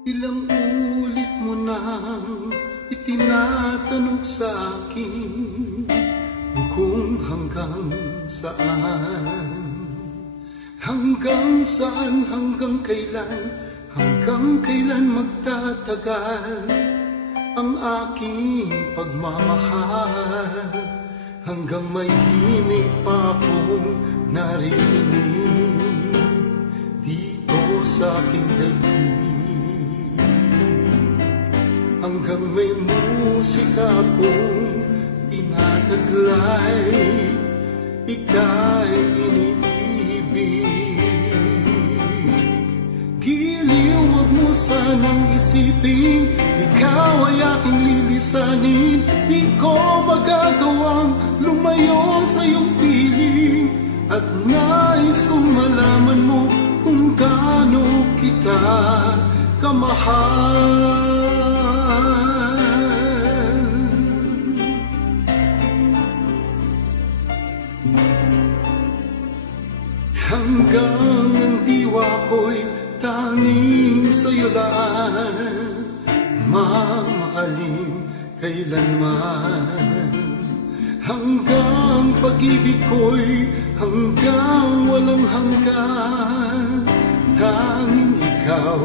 Ilang ulit mo nang itinatanong sa akin kung hanggang saan, hanggang saan, hanggang kailan magtatagal ang aking pagmamahal, hanggang may himig pa akong naririnig dito sa aking daigdig, hanggang may musika akong tinataglay, ika'y iniibig. Giliw, wag mo sanang isipin, ikaw ay aking lilisanin. Di ko magagawang lumayo sa iyong piling, at nais kong malaman mo kung gaano kita kamahal. Hanggang ang diwa ko'y tanging sa'yo lang, mamahalin kailanman. Hanggang pag-ibig ko'y hanggang walang hanggan, tanging ikaw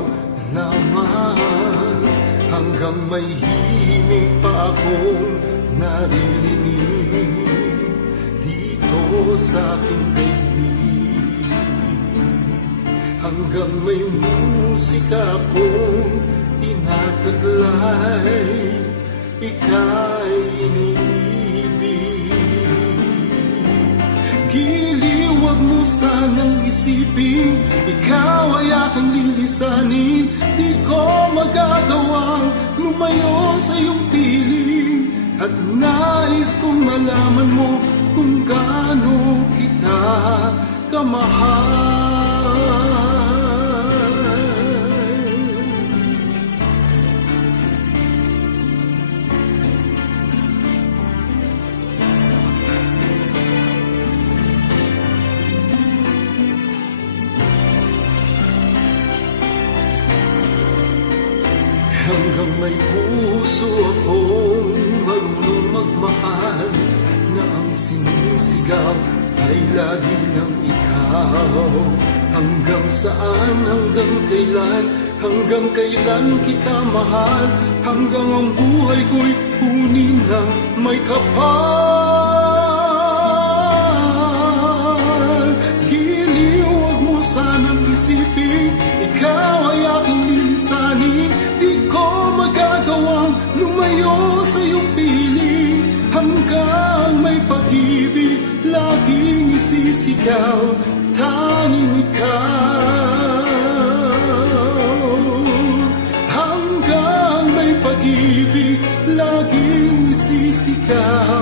lamang. Hanggang may himig pa akong naririnig dito sa aking daigdig, hanggang may musika akong tinataglay, ika'y iniibig. Giliw, wag mo sanang isipin, ikaw ay aking lilisanin. Di ko magagawang lumayo sa iyong piling, at nais kong malaman mo kung gaano kita kamahal. Hanggang may puso akong marunong magmahal, na ang sinisigaw ay lagi ng ikaw. Hanggang saan, hanggang kailan kita mahal, hanggang ang buhay ko'y kunin ng may kapal. Giliw, wag mo sanang isipin, ikaw ay aking lilisanin. Di ko magagawang lumayo sa iyong piling, hanggang may pag-ibig laging isisigaw, tanging ikaw. Hanggang may pag-ibig laging isisigaw,